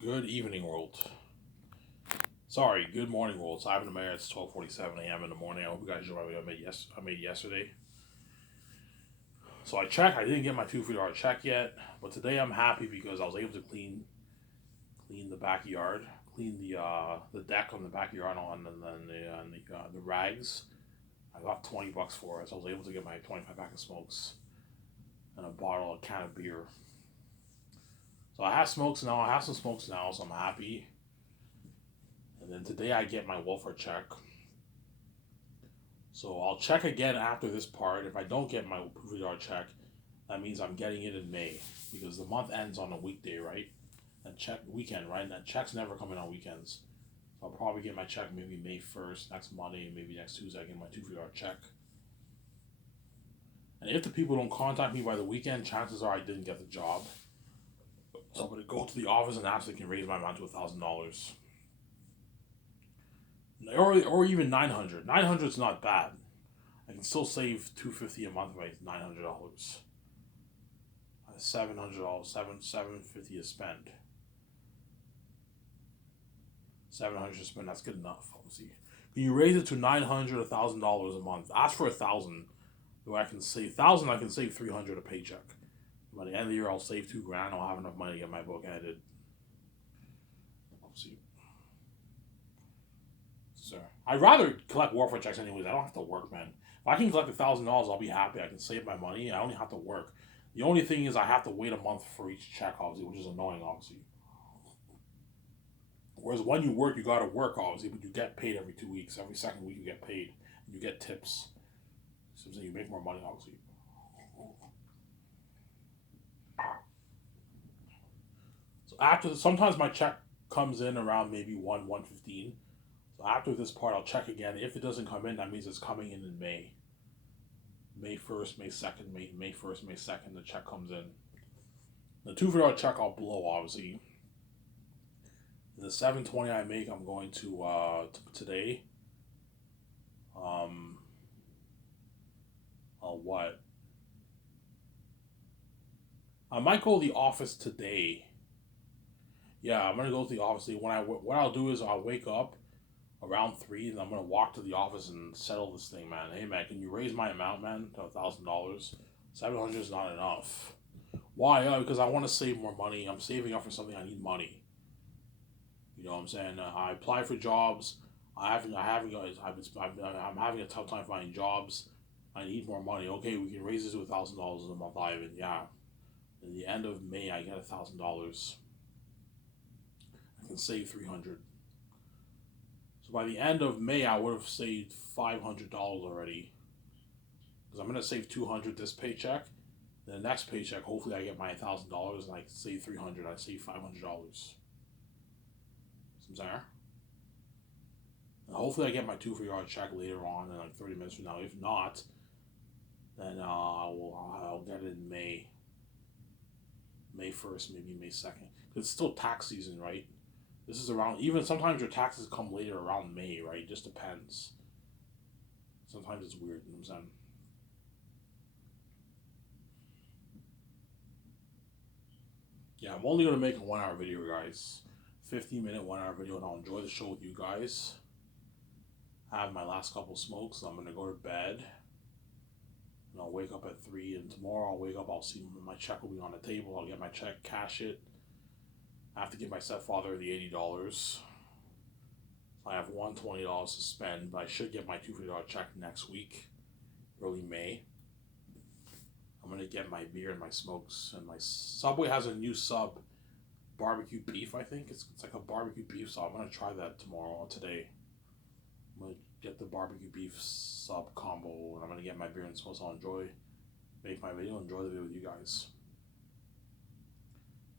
Good evening, world. Sorry, good morning, world. It's Ivan the Mayor. It's 12:47 a.m. in the morning. I hope you guys enjoyed what I made yesterday. So I checked. I didn't get my $2 check yet, but today I'm happy because I was able to clean the backyard, clean the deck on the backyard and then the rags. I got $20 for it, so I was able to get my 25 pack of smokes and a can of beer. So I have smokes now. I have some smokes now, so I'm happy. And then today I get my welfare check. So I'll check again after this part. If I don't get my radar check, that means I'm getting it in May because the month ends on a weekday, right? And check weekend, right? And that check's never coming on weekends. So I'll probably get my check maybe May 1st, next Monday, maybe next Tuesday. I get my $2 check. And if the people don't contact me by the weekend, chances are I didn't get the job. So I'm gonna go to the office and ask if they can raise my amount to $1,000, or even 900. 900 is not bad. I can still save $250 a month by $900. $700, $750 to spend. 700 to spend. That's good enough. Obviously, can you raise it to 900, $1,000 a month? Ask for 1,000. Where I can save 1,000, I can save 300 a paycheck. By the end of the year, I'll save $2,000. I'll have enough money to get my book edited. Obviously, sir. I'd rather collect warfare checks anyways. I don't have to work, man. If I can collect $1,000, I'll be happy. I can save my money. I only have to work. The only thing is I have to wait a month for each check, obviously, which is annoying, obviously. Whereas when you work, you gotta work, obviously, but you get paid every 2 weeks. Every second week, you get paid. You get tips. So you make more money, obviously. So after sometimes my check comes in around maybe 1:15. So after this part, I'll check again. If it doesn't come in, that means it's coming in May. May 1st, May 2nd, May 1st, May 2nd, the check comes in. The $2 check I'll blow, obviously. The 720 I make, I'm going to today. Um, what? I might go to the office today. Yeah, I'm gonna go to the office. What I'll do is I'll wake up around 3, and I'm gonna walk to the office and settle this thing, man. Hey, man, can you raise my amount, man, to $1,000? 700 is not enough. Why? Because I want to save more money. I'm saving up for something. I need money. You know what I'm saying? I apply for jobs. I'm having a tough time finding jobs. I need more money. Okay, we can raise this to $1,000 a month, Ivan. Yeah. At the end of May, I get $1,000. I can save 300. So by the end of May, I would have saved $500 already. Because I'm gonna save 200 this paycheck. Then the next paycheck, hopefully, I get my $1,000 and I save 300. I save $500. Some there. And hopefully, I get my $2 check later on in like 30 minutes from now. If not, then I'll get it in May. May 1st, maybe May 2nd. It's still tax season, right? This is around, even sometimes your taxes come later around May, right? It just depends. Sometimes it's weird, you know what I'm saying? Yeah, I'm only gonna make a 1 hour video, guys. 15-minute, 1 hour video, and I'll enjoy the show with you guys. I have my last couple smokes, so I'm gonna go to bed. And I'll wake up at 3, and tomorrow I'll wake up, I'll see my check will be on the table. I'll get my check, cash it. I have to give my stepfather the $80. I have $120 to spend, but I should get my $2 check next week, early May. I'm gonna get my beer and my smokes, and my Subway has a new sub, barbecue beef. I think it's like a barbecue beef, so I'm gonna try that tomorrow or today. I'm gonna get the barbecue beef sub combo, and I'm gonna get my beer and smokes. I'll make my video, enjoy the video with you guys.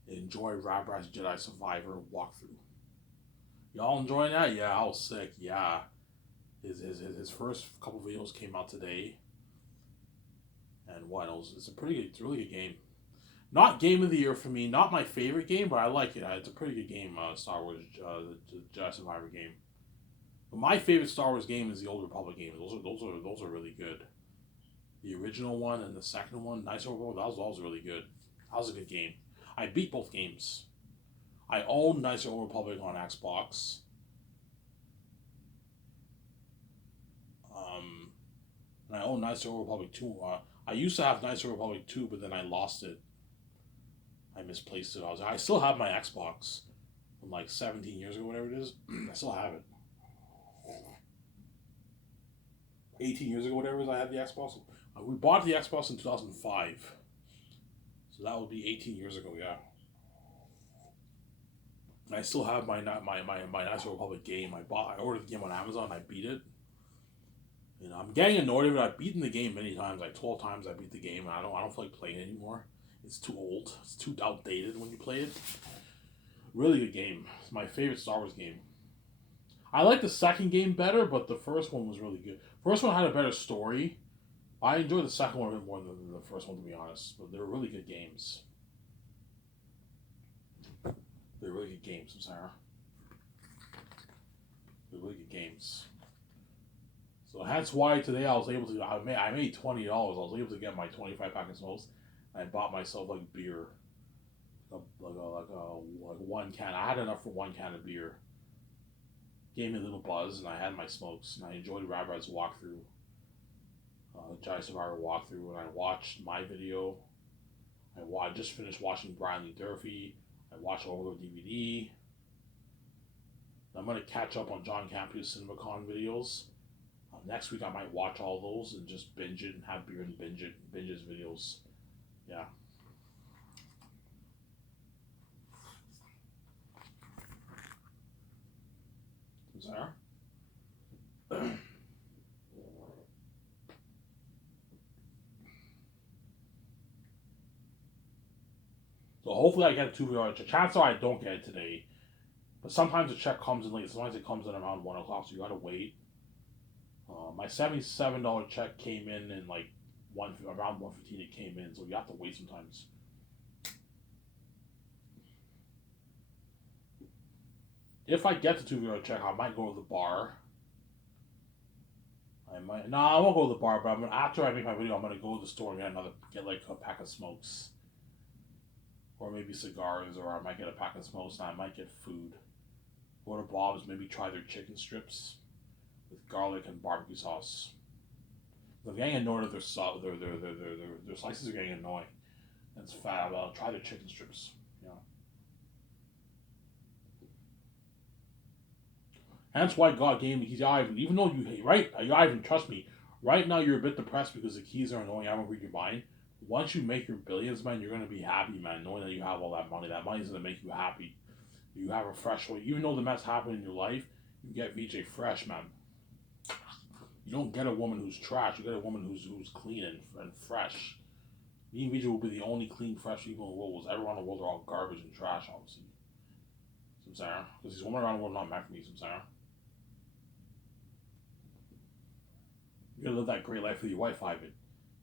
Enjoy Rabbi's Jedi Survivor walkthrough. Y'all enjoying that? Yeah, I was sick. Yeah, his first couple videos came out today, and it's a pretty good, it's a really good game. Not game of the year for me. Not my favorite game, but I like it. It's a pretty good game. Star Wars, the Jedi Survivor game. But my favorite Star Wars game is the Old Republic game. Those are really good. The original one and the second one, Knights of the Republic, that was really good. That was a good game. I beat both games. I own Knights of the Old Republic on Xbox. Um, and I own Knights of the Old Republic 2. I used to have Knights of the Republic 2, but then I lost it. I misplaced it. I still have my Xbox from like 17 years ago, whatever it is. I still have it. 18 years ago, whatever it is, I had the Xbox. We bought the Xbox in 2005. So that would be 18 years ago, yeah. And I still have my Knights of the Republic game. I ordered the game on Amazon. I beat it. You know, I'm getting annoyed with it. I've beaten the game many times. Like 12 times I beat the game. And I don't feel like playing it anymore. It's too old. It's too outdated when you play it. Really good game. It's my favorite Star Wars game. I like the second game better, but the first one was really good. First one had a better story. I enjoyed the second one a bit more than the first one, to be honest. But they're really good games. They're really good games, Sarah. They're really good games. So that's why today I was able to. I made $20. I was able to get my 25 pack of smokes. And I bought myself like beer, like one can. I had enough for one can of beer. Gave me a little buzz, and I had my smokes, and I enjoyed Rabbi's walkthrough, Jedi Survivor walkthrough, and I watched my video. I just finished watching Brian Lee Durfee. I watched Overlord DVD. I'm gonna catch up on John Campio's CinemaCon videos. Next week I might watch all those and just binge it and have beer and binge his videos. Yeah. Sarah? So hopefully I get a $2 check. Chances are I don't get it today. But sometimes the check comes in late. Sometimes it comes in around 1 o'clock, so you gotta wait. My $77 check came in like around 1:15. It came in, so you have to wait sometimes. If I get the $2 check, I might go to the bar. I won't go to the bar, but after I make my video, I'm gonna go to the store and get like a pack of smokes, or maybe cigars, or I might get a pack of smokes, and I might get food. Go to Bob's, maybe try their chicken strips with garlic and barbecue sauce. I'm getting annoyed at their slices are getting annoying. It's fat. I'll try their chicken strips. You know. And that's why God gave me keys. Ivan, even though you hate, right? Ivan, trust me. Right now you're a bit depressed because the keys are annoying. I won't read your mind. Once you make your billions, man, you're gonna be happy, man. Knowing that you have all that money, is gonna make you happy. You have a fresh way. Even though the mess happened in your life, you get VJ fresh, man. You don't get a woman who's trash. You get a woman who's clean and fresh. Me and VJ will be the only clean, fresh people in the world. Everyone in the world are all garbage and trash, obviously. Sarah, because these women around the world are not meant for me, Sarah. You're gonna live that great life with your wife, Ivan.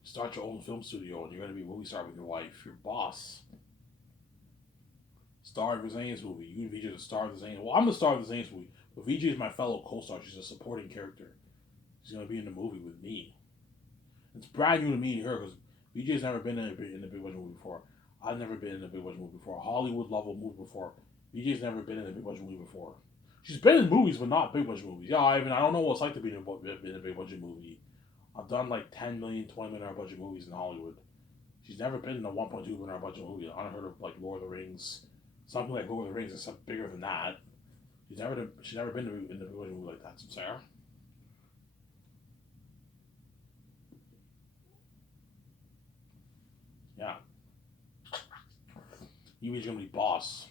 Start your own film studio, and you're gonna be a movie star with your wife, your boss. Star of the Zane's movie. You and VJ are the star of the Zane's. Well, I'm the star of the Zane's movie, but VJ is my fellow co-star. She's a supporting character. She's gonna be in the movie with me. It's brand new to me and her because VJ's never been in a big budget movie before. I've never been in a big budget movie before. Hollywood level movie before. VJ's never been in a big budget movie before. She's been in movies, but not big budget movies. Yeah, I don't know what it's like to be in a big budget movie. I've done like 10 million, 20 million budget movies in Hollywood. She's never been in a 1.2 million budget movie. Unheard of, like Lord of the Rings, something like Lord of the Rings, except bigger than that. She's never been in a big budget movie like that. So Sarah. Yeah. Yumi's gonna be boss.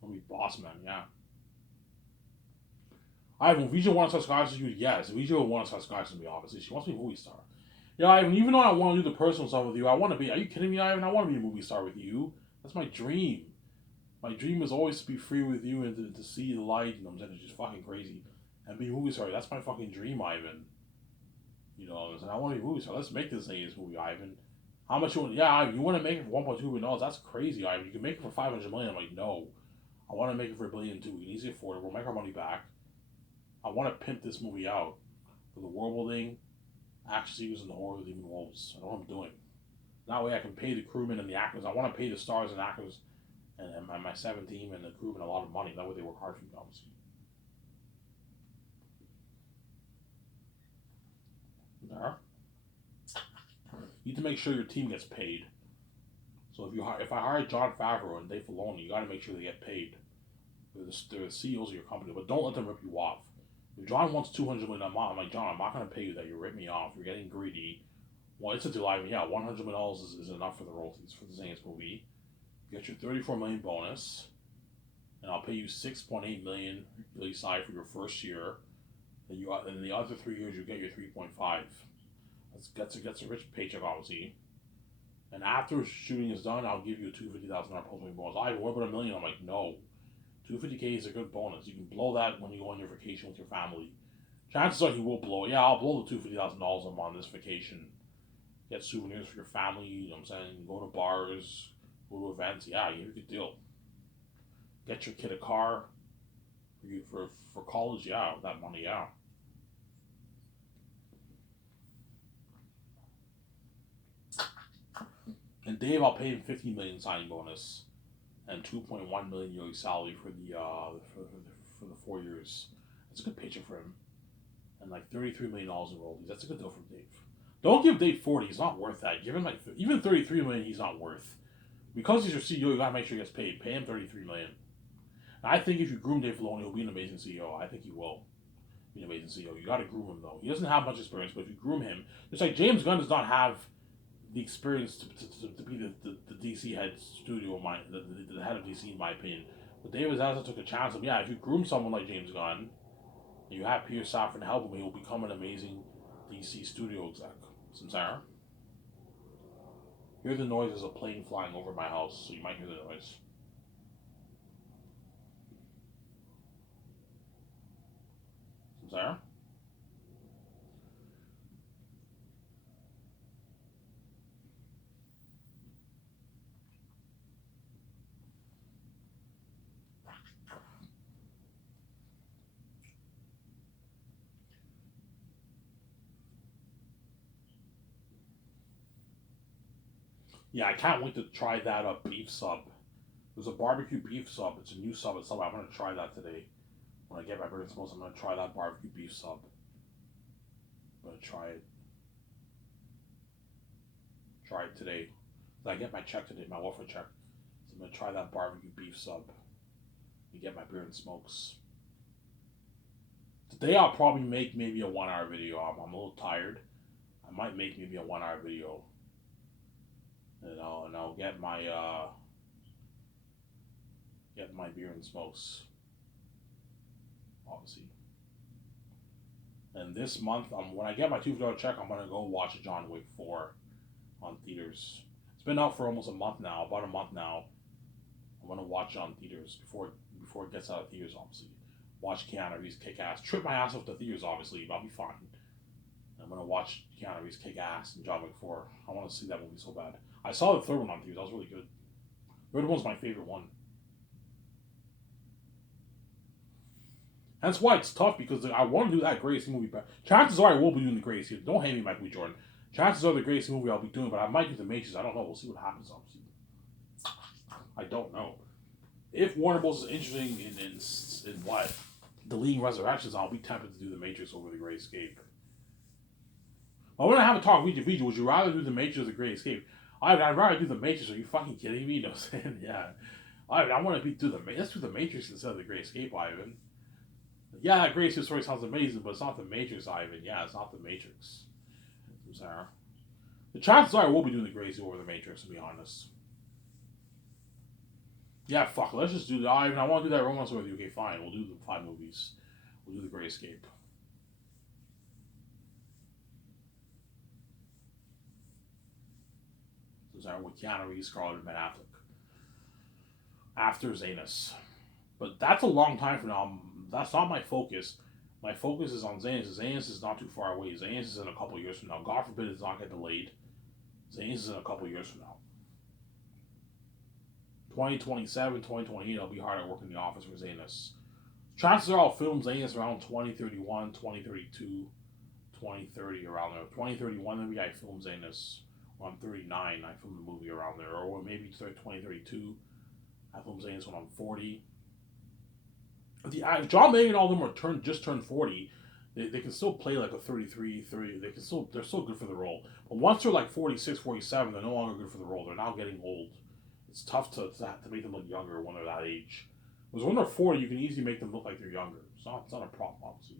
Gonna be boss man, yeah. Ivan, VJ wants us guys to you, yes. VJ wants us guys to be obviously. She wants to be a movie star. Yeah, Ivan, even though I want to do the personal stuff with you, I want to be. Are you kidding me, Ivan? I want to be a movie star with you. That's my dream. My dream is always to be free with you and to see the light, and I'm saying it's just fucking crazy. And be a movie star. That's my fucking dream, Ivan. You know, and I want to be a movie star. Let's make this movie, Ivan. How much you want? Yeah, Ivan, you want to make it for 1.2 billion dollars? That's crazy, Ivan. You can make it for 500 million. I'm like, no. I want to make it for $1 billion too. We can easily afford it. We'll make our money back. I want to pimp this movie out for the world building, action sequence in the horror of Demon Wolves. I know what I'm doing. That way I can pay the crewmen and the actors. I want to pay the stars and actors and my 7 team and the crewmen a lot of money. That way they work hard for me, obviously. There. You need to make sure your team gets paid. So if I hire Jon Favreau and Dave Filoni, you got to make sure they get paid. They're the CEOs of your company, but don't let them rip you off. If John wants $200 million, I'm like, John, I'm not going to pay you that. You rip me off. You're getting greedy. Well, it's a deal. I mean, yeah, $100 million is enough for the royalties for the Zane's movie. You get your $34 million bonus, and I'll pay you $6.8 million release side for your first year. And in the other 3 years, you get your 3.5. That's a rich paycheck, obviously. And after shooting is done, I'll give you a $250,000 post-movie bonus. What about $1 million? I'm like, no. $250K is a good bonus. You can blow that when you go on your vacation with your family. Chances are you will blow it. Yeah, I'll blow the $250,000 I'm on this vacation. Get souvenirs for your family, you know what I'm saying? Go to bars, go to events. Yeah, you have a good deal. Get your kid a car for college. Yeah, with that money, yeah. And Dave, I'll pay him $15 million signing bonus and $2.1 million yearly salary for the 4 years. That's a good paycheck for him. And like $33 million in royalties. That's a good deal for Dave. Don't give Dave 40. He's not worth that. Give him like even 33 million. He's not worth. Because he's your CEO, you gotta make sure he gets paid. Pay him 33 million. And I think if you groom Dave Filoni, he'll be an amazing CEO. I think he will be an amazing CEO. You gotta groom him though. He doesn't have much experience, but if you groom him, just like James Gunn does not have the experience to be the DC head studio, the head of DC in my opinion. But David Zaslav took a chance of, yeah, if you groom someone like James Gunn, and you have Peter Safran help him, he will become an amazing DC studio exec. Sincera? Hear the noise as a plane flying over my house, so you might hear the noise. Sincera? Yeah, I can't wait to try that beef sub. There's a barbecue beef sub. It's a new sub at Subway. I'm gonna try that today. When I get my burger smokes, I'm gonna try that barbecue beef sub. I'm gonna try it. Try it today. I get my check today, my welfare check. So I'm gonna try that barbecue beef sub and get my beer and smokes. Today I'll probably make maybe a 1 hour video. I'm a little tired. I might make maybe a 1 hour video. And I'll get my beer and smokes. Obviously. And this month, when I get my $2 check, I'm gonna go watch John Wick 4 on theaters. It's been out for almost a month now, about a month now. I'm gonna watch it on theaters before it gets out of theaters. Obviously, watch Keanu Reeves kick ass. Trip my ass off the theaters, obviously, but I'll be fine. I'm gonna watch Keanu Reeves kick ass in John Wick 4. I want to see that movie so bad. I saw the third one on theaters. That was really good. The third one's my favorite one. That's why it's tough because I want to do that greatest movie. But chances are I will be doing the greatest. Don't hate me, Michael B. Jordan. Chances are the greatest movie I'll be doing, but I might do the Matrix. I don't know. We'll see what happens. Obviously, I don't know. If Warner Bros. Is interesting in what deleting Resurrections, I'll be tempted to do the Matrix over the Great Escape. I want to have a talk with you. Would you rather do the Matrix or the Great Escape? I'd rather do the Matrix. Are you fucking kidding me? You know what I'm saying? Yeah. I want to do the Let's do the Matrix instead of the Great Escape, Ivan. Yeah, that Great Escape story sounds amazing, but it's not the Matrix, Ivan. Yeah, it's not the Matrix. I'm sorry. The chances are I will be doing the Great Escape over the Matrix, to be honest. Yeah, fuck. Let's just do that. Ivan, I want to do that romance with you. Okay, fine. We'll do the 5 movies. We'll do the Great Escape. With Keanu Reeves, Scarlett, and Ben Affleck. After Zanus. But that's a long time from now. That's not my focus. My focus is on Zanus. Zanus is not too far away. Zanus is in a couple years from now. God forbid it's not get delayed. Zanus is in a couple years from now. 2027, 2028, I'll be hard at work in the office for Zanus. Chances are I'll film Zanus around 2031, 2032, 2030 around there. 2031 maybe I filmed Zanus. When I'm 39, I filmed the movie around there. Or maybe 2032, I filmed Zanus when I'm 40. John May and all of them just turned 40. They can still play like a 33, 30. They're still good for the role. But once they're like 46, 47, they're no longer good for the role. They're now getting old. It's tough to make them look younger when they're that age. Because when they're 40, you can easily make them look like they're younger. It's not a problem, obviously.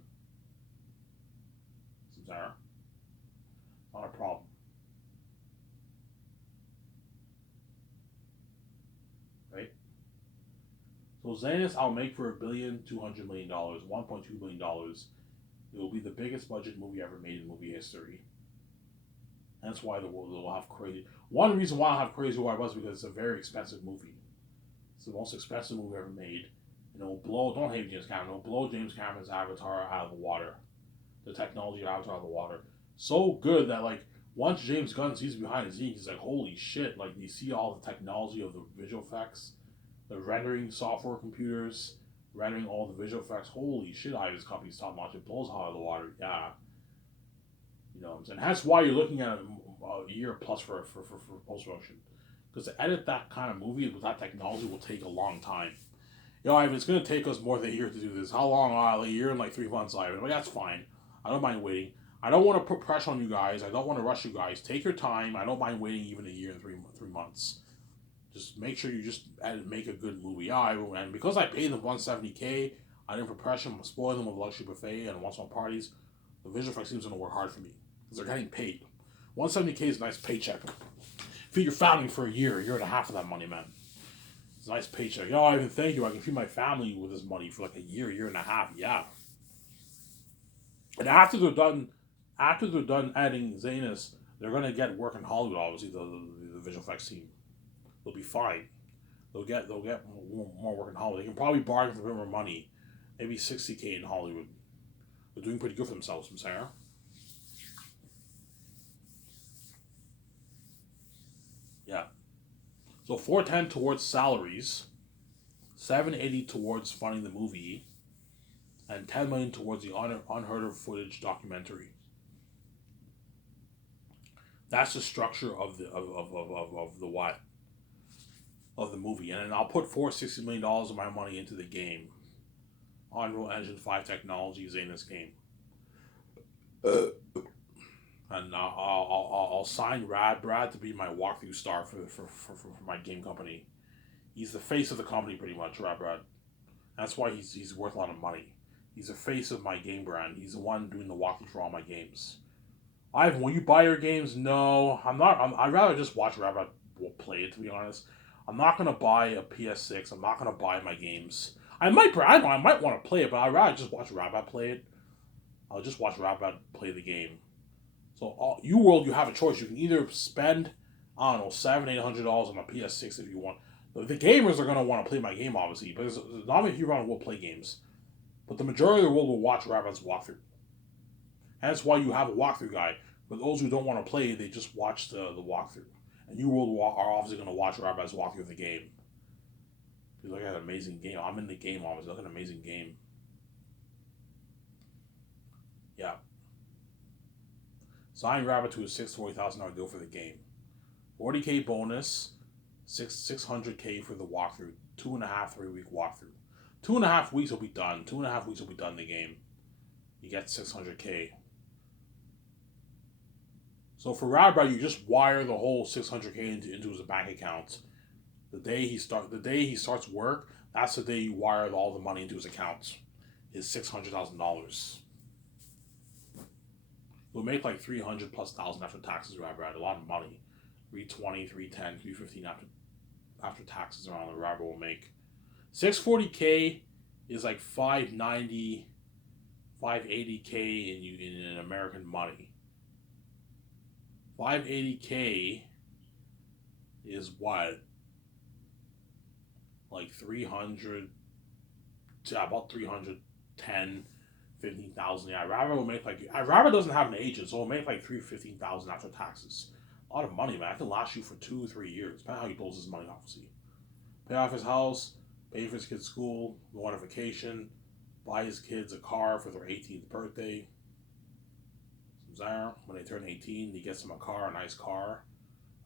Sarah. Not a problem. Right? So Zanus, I'll make for $1,200,000,000, $1.2 billion. It will be the biggest budget movie ever made in movie history. And that's why the world will have crazy. One reason why I have Crazy Why was because it's a very expensive movie. It's the most expensive movie ever made. And it will blow. Don't hate James Cameron. It will blow James Cameron's Avatar out of the water. The technology of Avatar out of the water. So good that like once James Gunn sees behind the scenes, he's like, holy shit! Like you see all the technology of the visual effects, the rendering software computers, rendering all the visual effects. Holy shit! This company's top notch. It blows out of the water. Yeah. You know what I'm saying? That's why you're looking at a year plus for post production. Because to edit that kind of movie with that technology will take a long time. You know, if it's going to take us more than a year to do this, how long? A year and like 3 months, Ivan. Like, that's fine. I don't mind waiting. I don't want to put pressure on you guys. I don't want to rush you guys. Take your time. I don't mind waiting even a year and 3 months. Just make sure you just make a good movie. And because I paid them $170K, I didn't put pressure. I'm spoil them with luxury buffet and once on parties. The visual effects team's going to work hard for me because they're getting paid. $170K is a nice paycheck. Feed your family for a year and a half of that money, man. It's a nice paycheck. Ivan, thank you. I can feed my family with this money for like a year and a half. Yeah. And after they're done adding Zanus, they're gonna get work in Hollywood. Obviously, the visual effects team, they'll be fine. They'll get more work in Hollywood. They can probably bargain for a bit more money, maybe $60K in Hollywood. They're doing pretty good for themselves, from Sarah. Yeah. So 410 towards salaries, 780 towards funding the movie, and 10 million towards the unheard of footage documentary. That's the structure of the of the movie, and then I'll put $460 million of my money into the game. Unreal Engine 5 technologies in this game, and I'll sign Brad to be my walkthrough star for my game company. He's the face of the company pretty much, Brad. That's why he's worth a lot of money. He's the face of my game brand. He's the one doing the walkthrough for all my games. Ivan, will you buy your games? No, I'm not. I'd rather just watch Rabbit play it, to be honest. I'm not going to buy a PS6. I'm not going to buy my games. I might want to play it, but I'd rather just watch Rabbit play it. I'll just watch Rabbit play the game. So, UWorld, you have a choice. You can either spend, I don't know, $700-800 on a PS6 if you want. The gamers are going to want to play my game, obviously, but there's not many people around will play games. But the majority of the world will watch Rabbit's walkthrough. That's why you have a walkthrough guy. For those who don't want to play, they just watch the walkthrough. And you are obviously going to watch Rabbit's walkthrough of the game. You look at an amazing game. I'm in the game, obviously. Look at an amazing game. Yeah. Sign Rabbit to a $640,000 deal for the game. $40K bonus, $600K for the walkthrough. 2.5, 3 week walkthrough. 2.5 weeks will be done. 2.5 weeks will be done in the game. You get $600K. So for Rabbit, you just wire the whole $600K into his bank account. The day he starts work, that's the day you wire all the money into his account. Is $600,000. He'll make like $300+ thousand after taxes. Rabbit, a lot of money. 320, 310, 315 after taxes around the Rabbit will make. 640K is like 590, 580K in American money. 580K is what? Like 300, about 310, 15,000. Yeah, Rabbit will make like, Rabbit doesn't have an agent, so it'll make like 315,000 after taxes. A lot of money, man. That can last you for 2-3 years. Depending on how he blows his money, obviously. Pay off his house, pay for his kid's school, go on a vacation, buy his kids a car for their 18th birthday. There, when they turn 18, he gets them a car, a nice car,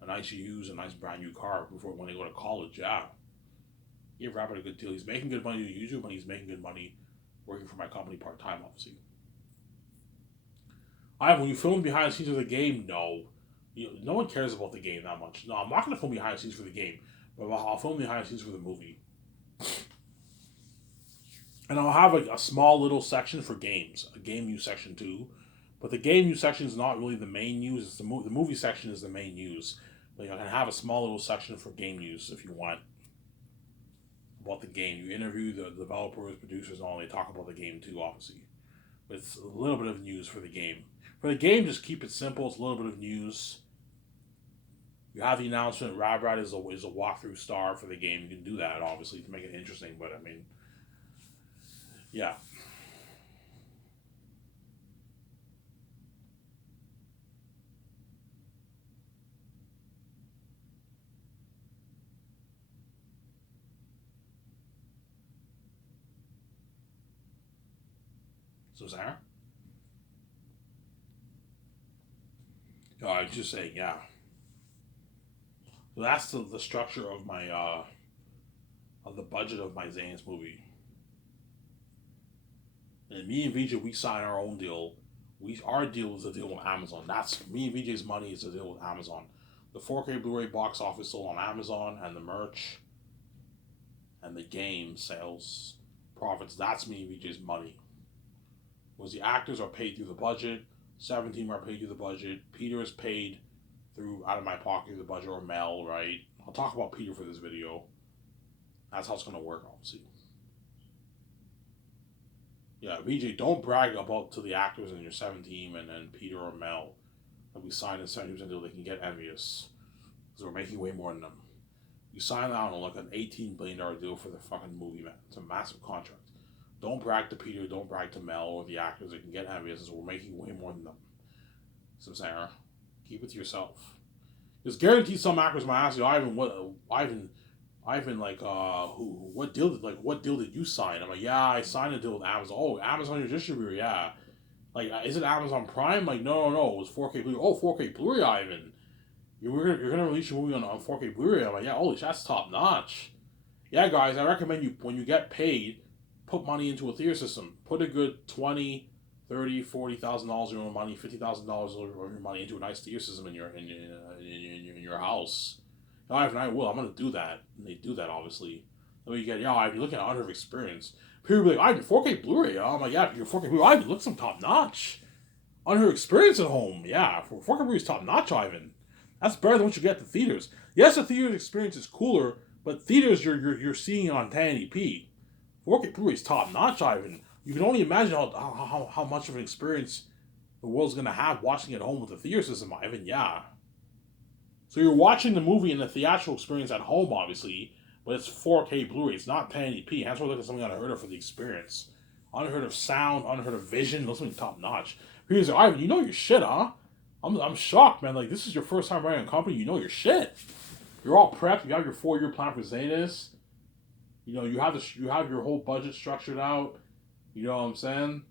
a nice used, a nice brand new car before when they go to college. Yeah, give Rabbit a good deal. He's making good money on YouTube, and he's making good money working for my company part time, obviously. When you film behind the scenes of the game, no. No one cares about the game that much. No, I'm not going to film behind the scenes for the game, but I'll film behind the scenes for the movie. And I'll have a small little section for games, a game news section too. But the game news section is not really the main news. It's the movie section is the main news. But I can have a small little section for game news if you want about the game. You interview the developers, producers, and all. They talk about the game too, obviously. But it's a little bit of news for the game. For the game, just keep it simple. It's a little bit of news. You have the announcement. Rad is a walkthrough star for the game. You can do that, obviously, to make it interesting. But, I mean, yeah. So, Sarah? No, I was just saying, yeah. So that's the structure of my, of the budget of my Zane's movie. And me and VJ, we sign our own deal. Our deal is a deal with Amazon. That's me and VJ's money is a deal with Amazon. The 4K Blu-ray box office sold on Amazon, and the merch and the game sales profits. That's me and VJ's money. Was the actors are paid through the budget. 17 are paid through the budget. Peter is paid through out of my pocket through the budget or Mel, right? I'll talk about Peter for this video. That's how it's gonna work, obviously. Yeah, VJ, don't brag about to the actors in your 17 and Peter or Mel that we signed a 70% deal. They can get envious because we're making way more than them. You sign out on like an $18 billion deal for the fucking movie, man. It's a massive contract. Don't brag to Peter, don't brag to Mel or the actors that can get envious because we're making way more than them. So Sarah, keep it to yourself. Because guaranteed some actors might ask you, Ivan, like, what deal did you sign? I'm like, yeah, I signed a deal with Amazon. Oh, Amazon your distributor, yeah. Like, is it Amazon Prime? Like, no, it was 4K Blu-ray. Oh, 4K Blu-ray, Ivan. You're gonna release your movie on 4K Blu-ray. I'm like, yeah, holy, that's top notch. Yeah, guys, I recommend you when you get paid, put money into a theater system. Put a good $20,000, $30,000, $40,000 of your own money, $50,000 of your money into a nice theater system in your house. Ivan, I will. I'm gonna do that, and they do that obviously. Then you get, Ivan, you're looking at unheard of experience. People be like, Ivan, 4K Blu-ray. I'm like, yeah, your 4K Blu-ray, Ivan, look some top notch. Unheard experience at home, yeah. 4K Blu-ray is top notch, Ivan. That's better than what you get at the theaters. Yes, the theater experience is cooler, but theaters you're seeing it on 1080p. 4K Blu-ray is top notch, Ivan. You can only imagine how much of an experience the world's gonna have watching it at home with the theater system, Ivan. Yeah. So you're watching the movie in the theatrical experience at home, obviously, but it's 4K Blu-ray. It's not 1080p. That's why we're looking at something unheard of for the experience. Unheard of sound, unheard of vision. Those things top notch. Here's Ivan. You know your shit, huh? I'm shocked, man. Like, this is your first time running a company. You know your shit. You're all prepped. You have your 4-year plan for Zetas. You know you have your whole budget structured out. You know what I'm saying?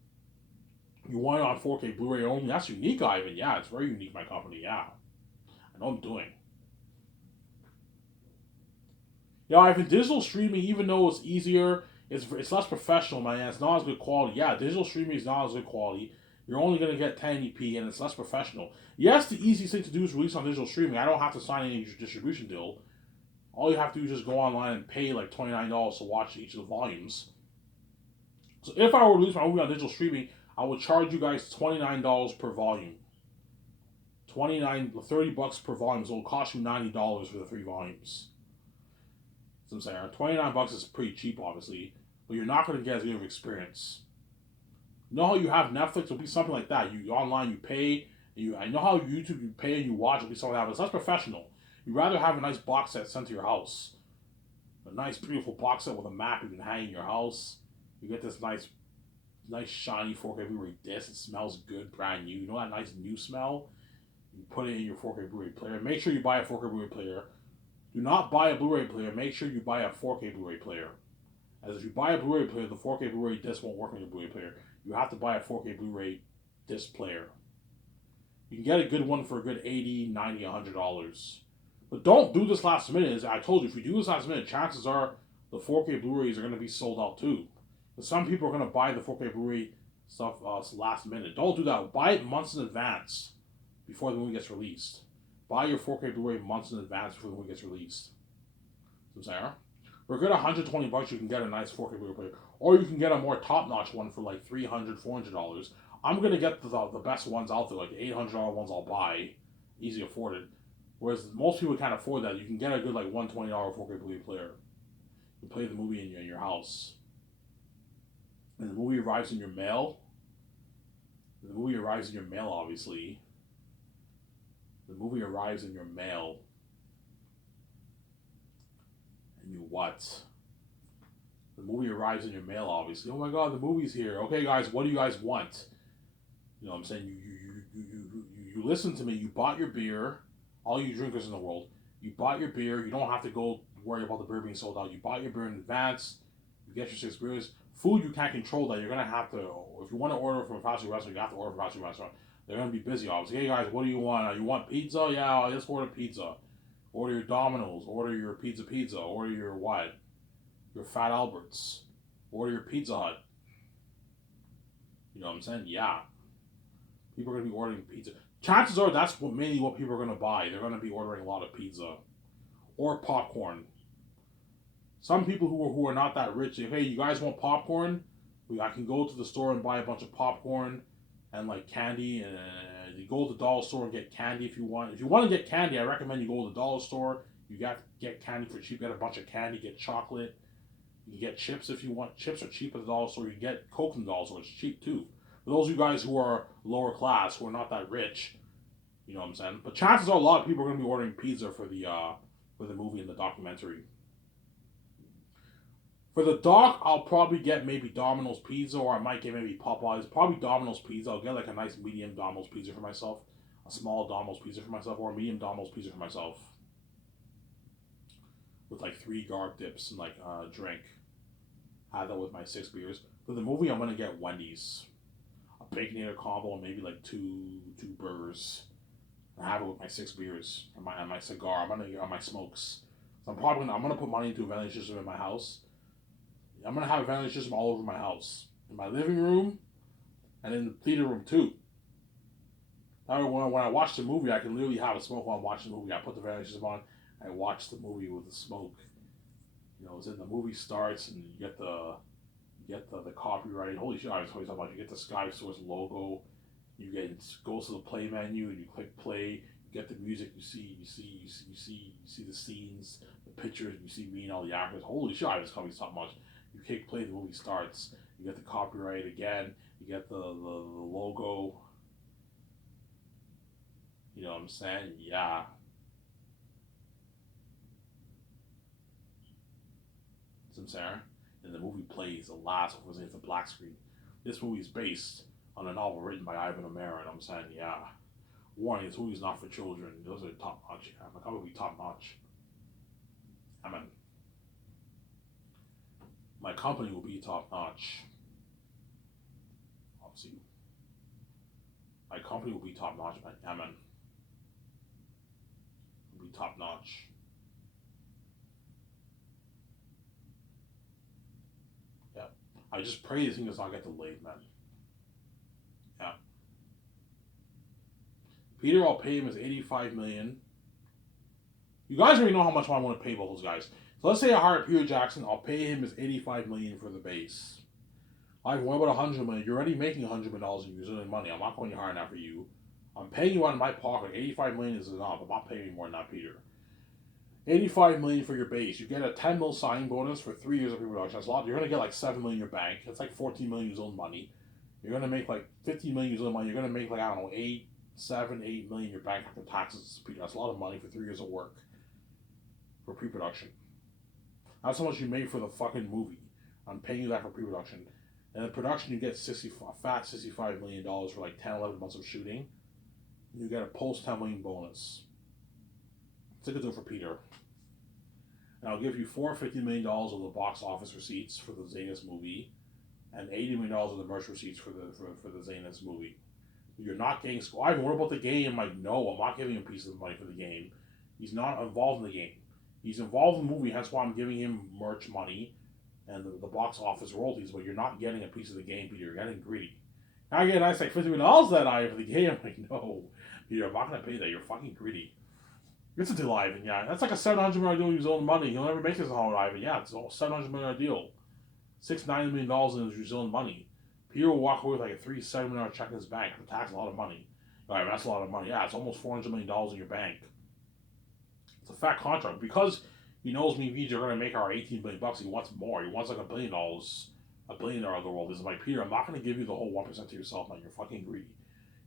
You want it on 4K Blu-ray only. That's unique, Ivan. Yeah, it's very unique. My company. Yeah, I know what I'm doing. Yeah, Ivan. Digital streaming, even though it's easier, it's less professional, man. It's not as good quality. Yeah, digital streaming is not as good quality. You're only gonna get 1080p, and it's less professional. Yes, the easiest thing to do is release on digital streaming. I don't have to sign any distribution deal. All you have to do is just go online and pay like $29 to watch each of the volumes. So if I were to release my movie on digital streaming, I would charge you guys $29 per volume. 29 $30 per volume, so it'll cost you $90 for the 3 volumes. So I'm saying $29 is pretty cheap, obviously, but you're not going to get as good of experience. You know how you have Netflix? It'll be something like that. You online, you pay. I know how YouTube you pay and you watch. It'll be something like that, but it's less professional. You'd rather have a nice box set sent to your house, a nice, beautiful box set with a map you can hang in your house. You get this nice shiny 4K Blu-ray disc. It smells good, brand new. You know that nice new smell? You put it in your 4K Blu-ray player. Make sure you buy a 4K Blu-ray player. Do not buy a Blu-ray player. Make sure you buy a 4K Blu-ray player. As if you buy a Blu-ray player, the 4K Blu-ray disc won't work on your Blu-ray player. You have to buy a 4K Blu-ray disc player. You can get a good one for a good 80, 90, $100. But don't do this last minute. As I told you, if you do this last minute, chances are the 4K Blu-rays are going to be sold out too. But some people are going to buy the 4K Blu-ray stuff last minute. Don't do that. Buy it months in advance before the movie gets released. Buy your 4K Blu-ray months in advance before the movie gets released. So, Sarah, for a good $120, you can get a nice 4K Blu-ray player, or you can get a more top-notch one for like $300, $400. I'm gonna get the best ones out there, like the $800 ones. I'll buy, easy afforded. Whereas most people can't afford that. You can get a good like $120 4K Blu-ray player. You play the movie in your house, and the movie arrives in your mail. The movie arrives in your mail, obviously. The movie arrives in your mail. And you what? The movie arrives in your mail, obviously. Oh my god, the movie's here. Okay, guys, what do you guys want? You know what I'm saying? You listen to me. You bought your beer. All you drinkers in the world. You bought your beer. You don't have to go worry about the beer being sold out. You bought your beer in advance. You get your 6 beers. Food, you can't control that. You're going to have to, if you want to order from a fast food restaurant, you have to order from a fast food restaurant. They're going to be busy, obviously. Hey, guys, what do you want? You want pizza? Yeah, let's order pizza. Order your Domino's. Order your pizza. Order your what? Your Fat Alberts. Order your Pizza Hut. You know what I'm saying? Yeah. People are going to be ordering pizza. Chances are that's mainly what people are going to buy. They're going to be ordering a lot of pizza. Or popcorn. Some people who are not that rich, hey, you guys want popcorn? I can go to the store and buy a bunch of popcorn and like candy. And you go to the dollar store and get candy if you want. If you want to get candy, I recommend you go to the dollar store. You got get candy for cheap. Get a bunch of candy. Get chocolate. You can get chips if you want. Chips are cheap at the dollar store. You can get Coke in the dollar store. It's cheap too. For those of you guys who are lower class, who are not that rich, you know what I'm saying? But chances are a lot of people are going to be ordering pizza for the movie and the documentary. For the doc, I'll probably get maybe Domino's Pizza, or I might get maybe Popeyes. Probably Domino's Pizza. I'll get like a nice medium Domino's Pizza for myself, a small Domino's Pizza for myself, or a medium Domino's Pizza for myself. With like 3 garlic dips and like a drink. Have that with my 6 beers. For the movie, I'm going to get Wendy's. A Baconator combo and maybe like two burgers. I have it with my 6 beers and my cigar. I'm gonna on my smokes. So I'm gonna put money into a ventilation system in my house. I'm gonna have a ventilation system all over my house, in my living room, and in the theater room too. That way, when I watch the movie, I can literally have a smoke while I'm watching the movie. I put the ventilation system on. I watch the movie with the smoke. You know, as in the movie starts and you get the copyright. Holy shit! I was always talking about. You get the Sky Source logo. You get goes to the play menu and you click play. You get the music. You see the scenes, the pictures. You see me and all the actors. Holy shit! I was coming so much. You click play. The movie starts. You get the copyright again. You get the logo. You know what I'm saying? Yeah. I'm saying. And the movie plays the last was it's a black screen. This movie is based on a novel written by Ivan O'Meara, and I'm saying, yeah. Warning, this movie is not for children. Those are top notch. I'm gonna be top notch. I mean, my company will be top notch. Obviously, my company will be top notch, man. I mean, will be top notch. Yeah. I just pray this thing does not get delayed, man. Yeah. Peter, I'll pay him his $85 million. You guys already know how much I want to pay both those guys. So let's say I hire Peter Jackson. I'll pay him his $85 million for the base. Like, what about $100 million? You're already making $100 million a year. You're money. I'm not going to hire that for you. I'm paying you out of my pocket. $85 million is enough. I'm not paying you more than that, Peter. $85 million for your base. You get a $10 million signing bonus for 3 years of pre-production. That's a lot. You're gonna get like $7 million in your bank. That's like $14 million in your own money. You're gonna make like $15 million in your own money. You're gonna make like, I don't know, $8 million in your bank after taxes. That's a lot of money for 3 years of work for pre-production. That's how much you made for the fucking movie. I'm paying you that for pre-production. And in production, you get $65 million for like 10, 11 months of shooting. You get a post $10 million bonus. It's a good deal for Peter. And I'll give you $450 million of the box office receipts for the Zanus movie, and $80 million of the merch receipts for the Zanus movie. You're not getting score. Ivan, what about the game? I'm like, no, I'm not giving him a piece of the money for the game. He's not involved in the game. He's involved in the movie, hence why I'm giving him merch money and the box office royalties, but you're not getting a piece of the game, Peter. You're getting greedy. Now I get a nice like $50 that I for the game. I'm like, no, Peter, I'm not gonna pay that. You're fucking greedy. It's a deal, Ivan. Yeah, that's like a $700 million deal. His own money. He'll never make this on Ivan. Yeah, it's a $700 million deal. $690 million in his New Zealand money. Peter will walk away with like a $370 check in his bank. The tax is a lot of money. All right, that's a lot of money. Yeah, it's almost $400 million in your bank. It's a fat contract because he knows me and VJ are gonna make our $18 billion. He wants more. He wants like $1 billion, $1 billion of the world. This is like Peter. I'm not gonna give you the whole 1% to yourself, man. You're fucking greedy.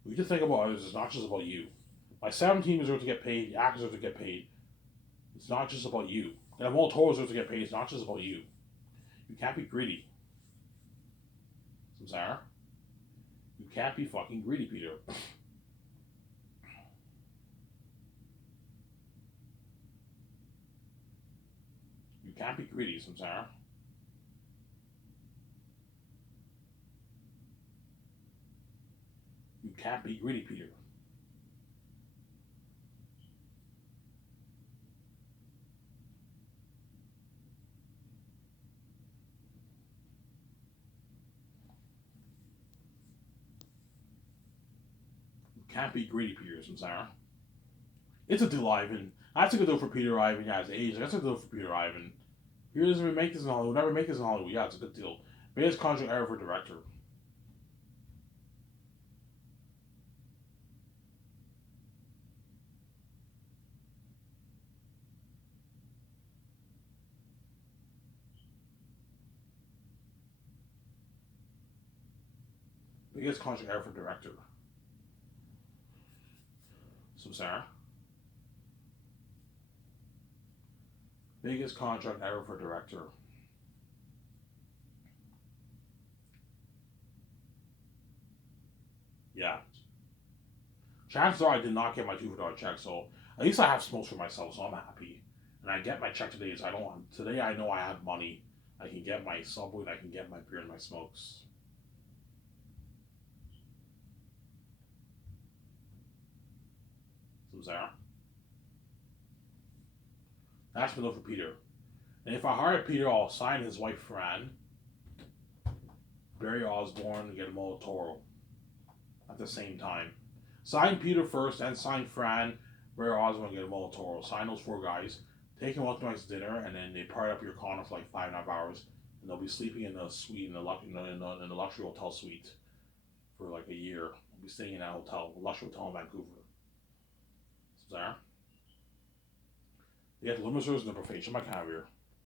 You need to think about others. It's not just about you. My 17 deserve to get paid. The actors deserve to get paid. It's not just about you. And if all Toro deserves to get paid, it's not just about you. You can't be greedy. Samsara. You can't be fucking greedy, Peter. You can't be greedy, Samsara. You can't be greedy, Peter. You can't be greedy, Peter, Samsara. It's a deal, Ivan. That's a good deal for Peter Ivan. Yeah, his age. That's a good deal for Peter Ivan. Peter doesn't even make this in Hollywood. Never make this in Hollywood. Yeah, it's a good deal. Biggest contract ever for director. Biggest contract ever for director. Samsara. Biggest contract ever for director. Yeah. Chances are I did not get my $200 check, so at least I have smokes for myself, so I'm happy. And I get my check today, so I don't want. Today I know I have money. I can get my Subway, I can get my beer and my smokes. Samsara. That's below for Peter. And if I hire Peter, I'll sign his wife Fran, Barry Osborne, and get him all Toro at the same time. Sign Peter first, and sign Fran, Barry Osborne, and get him all Toro. Sign those four guys. Take them out to nice dinner, and then they part up your condo for like 5.5 hours, and they'll be sleeping in the suite in the luxury hotel suite for like a year. They'll be staying in that hotel, the luxury hotel in Vancouver. So there, they get the limousines and the buffet. Check my caviar.